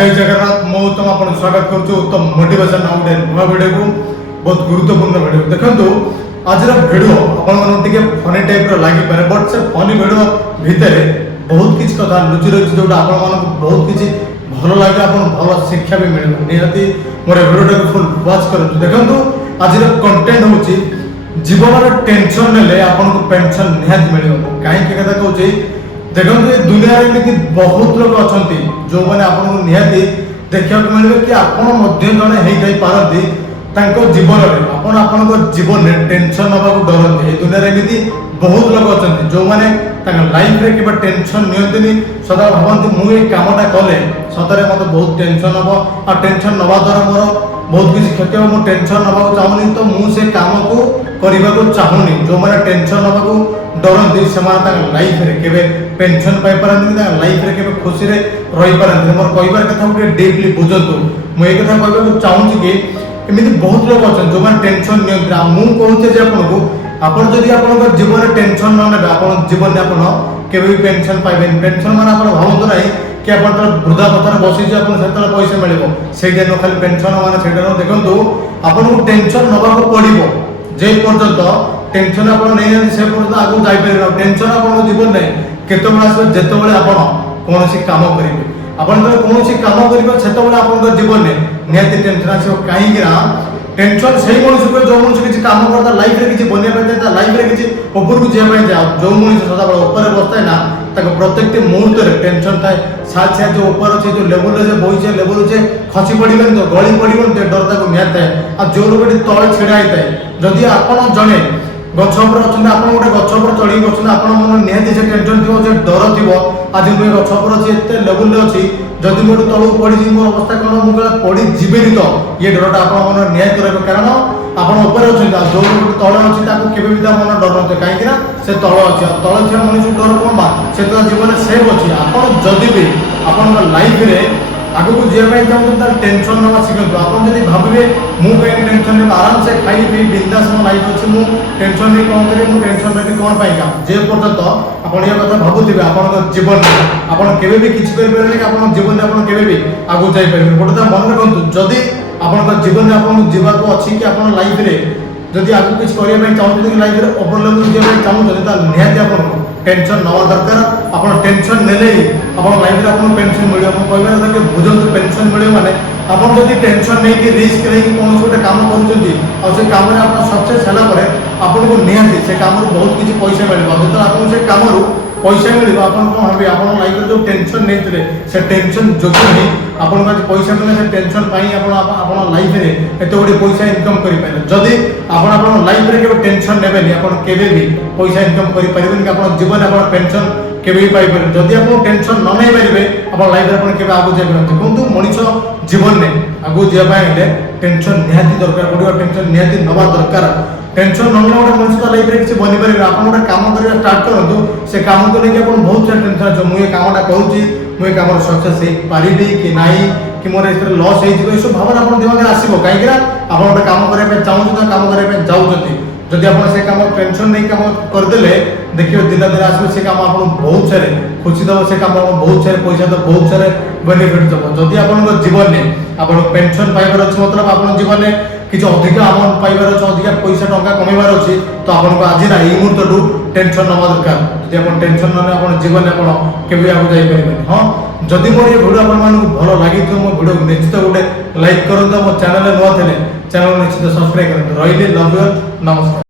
जय जगन्नाथ मु उत्तम आपन स्वागत करछु उत्तम मोटिवेशन आउटे नुआ वीडियो को बहुत गुरुत्वपूर्ण वीडियो देखंतु आज वीडियो आपन मन टिके फनी टाइप रो लागि पारे बट से फनी वीडियो भितरे बहुत किछ कथा लुचि रही जोटा आपन मन बहुत किछ भलो लागे आपन भलो शिक्षा भी मिले निहाती मोर वीडियो को फुल वॉच करछु देखंतु आज कंटेंट होची जीवन रे टेंशन नेले आपन को पेंशन निहाती मिलिबो काहे के कथा कहउची देखो दुनिया में बहुत लोग अच्छा जो मैंने आपको निहाती देखा मिले कि आपड़ जड़े पारती जीवन में आपण जीवन में टेंशन नवा डरती दुनिया में बहुत लोग अच्छा जो मैंने लाइफ रे कि टेंशन नियंती सदा भावती मुझे कमटा कले सतरे मत बहुत टेंशन हम और टेंशन नवा द्वारा मोर बहुत किसी क्षति हो मुझे टेंशन नवा चाहूनी तो मुझे कम को करने को चाहूनी जो मैंने टेंशन नवा डरती से लाइफ रे केबे पेंशन पाई पारंती लाइफ रे केबे खुशी रे रही पारंती मोर कहबार कथा गोटे डीपली बुझतु मु ए कथा कहबा चाहूची कि एमिति बहुत लोग अछन जो माने टेंशन नियंत्रण मु कहूचे जे आपनको आपण जदि आपन जीवन रे टेंशन न नेबे आपण जीवन रे आपण केबे पेंशन पाइबेन पेंशन माने आपण भावतो नाही कि आपण तर वृद्धा पथर बसी जे आपण सेतला पैसा मिलिबो सेटा न खाली पेंशन माने सेटा न देखंतु आपण को टेंशन नबा को पड़िबो जे पर्यंत टेंशन आपण नै से पर्यंत आगु जाई परिनो टेंशन आपण जीवन नै केतो बळा से जेतो बळे आपण कोनोसी काम करिवे आपण तर कोनोसी काम करिवे सेतो बळे आपण जीवन नै नियति टेंशन आछो काहे कि ना टेंशन सही मनुष्य को जो मनुष्य किसी काम करता लाइफ रे किसी बनिया पे जाता लाइफ रे किसी ऊपर को जे पे जा जो मनुष्य सदा बड़ा ऊपर बसता है ना ताको प्रत्येक मुहूर्त रे टेंशन थाए साथ साथ जो ऊपर अछि जो लेवल रे जे बोई जे लेवल जे खसी पड़िबन तो गली पड़िबन तो डर ताको नियत है आ जो लोग तळे छिड़ा आइताय जदि आपण जणे गछ ऊपर अछन आपण गोटे गछ ऊपर चढ़ी बसन आपण मन नियति जे टेंशन थिबो जे डर थिबो आज मु गछ ऊपर अछि एते लेवल रे अछि जदि मोर तळु पड़ी जी मोर अवस्था कोन मु गला पड़ी जीवेनी तो ये डरटा आपण मन न्याय करबे कारण आपण ऊपर अछि जो तळे अछि ताको केबे भी मन डर नते काहे कि ना से तळ अछि तळ थिया मनुष्य डर कोन बा से तो जीवन सेव अछि आपण जदि भी आपण लाइफ रे आगु को जे में जाऊ त टेंशन न सिखतो आपण जदि भाबे मु पे टेंशन में आराम से खाई पी बिंदास म लाइफ अछि मु टेंशन नहीं कोन करे मु टेंशन में कोन पाइका जे पर्यंत आपण ये कथा भाबुथिबे आपण जीवन आपण केबे भी किछ कर परले कि आपण जीवन में आपण केबे भी आगु जाई परबे गोटे मन रखंतु जदि आपण जीवन में आपण जीवा को अछि कि आपण लाइफ रे जदि आगु किछ करिया में चाहू कि लाइफ रे ओवर लेवल जे में चाहू जदि ता निहाती आपण टेंशन नवा दरकार आपण टेंशन नेले आपण लाइफ रे आपण पेंशन मिलियो आपण कहबा था कि बुझन पेंशन मिलियो माने आपण जदि टेंशन नै कि रिस्क नै कि कोन छोटे काम करूछंती और से काम रे आपण सक्सेस हला परे आपण को निहाती से काम रो बहुत किछि पैसा मिलबो जत आपण से काम रो पैसा मिलबो आपण को हबे आपण लाइफ रे जो टेंशन नै तले से टेंशन जोगु नै आपण का पैसा मिले से टेंशन पाई आपण लाइफ रे एते बडी पैसा इनकम करि पाइले जदि आपण लाइफ रे के टेंशन नेबे नि आपण केबे भी पैसा इनकम करि परिबेन कि आपण जीवन आपण पेंशन केबे भी पाइ परिबेन जदि आपण टेंशन न नै परिबे आपण लाइफ रे आपण केबे आगु जाय परते किंतु मनुष्य जीवन ने आगु जे पाइले टेंशन निहाती दरकार पडियो टेंशन निहाती नवा दरकार टेंशन न नोडे मनुष्य लाइफ रे किछ बनि परिबे आपण गोटे काम करिया स्टार्ट करंतु से काम को लेके आपण बहुत सारा टेंशन जो मु ए कामटा कहूची मु ए काम सक्सेस हे पारिबे कि नाही कि मोर एथरे लॉस हे जिवो सब भावना आपण दिमाग रे आसीबो काहे कि आपण गोटे काम करे पे चाहू तो काम करे पे जाउजती जदि आपण से काम टेंशन नहीं काम कर देले देखियो दिन दिन आसबे से काम आपण बहुत सारे खुशी दबो से काम आपण बहुत सारे पैसा तो बहुत सारे बेनिफिट दबो जदि आपण जीवन ने आपण पेंशन पाइबार अछि मतलब आपण जीवन ने किछ अधिक अमाउंट पाइबार अछि अधिक पैसा टंका कमाइबार अछि तो आपण को आज ना ई मुहूर्त रु टेंशन नवा दरकार जदि आपण टेंशन न आपण जीवन ने आपण केबे आगु जाई परिबे हां जदि मोर ये वीडियो आपण मानु भलो लागि तो मो वीडियो निश्चित गोटे लाइक करंतो मो चैनल नुवा थेले चैनल निश्चित सब्सक्राइब करंतो रहिले लव यू नमस्कार।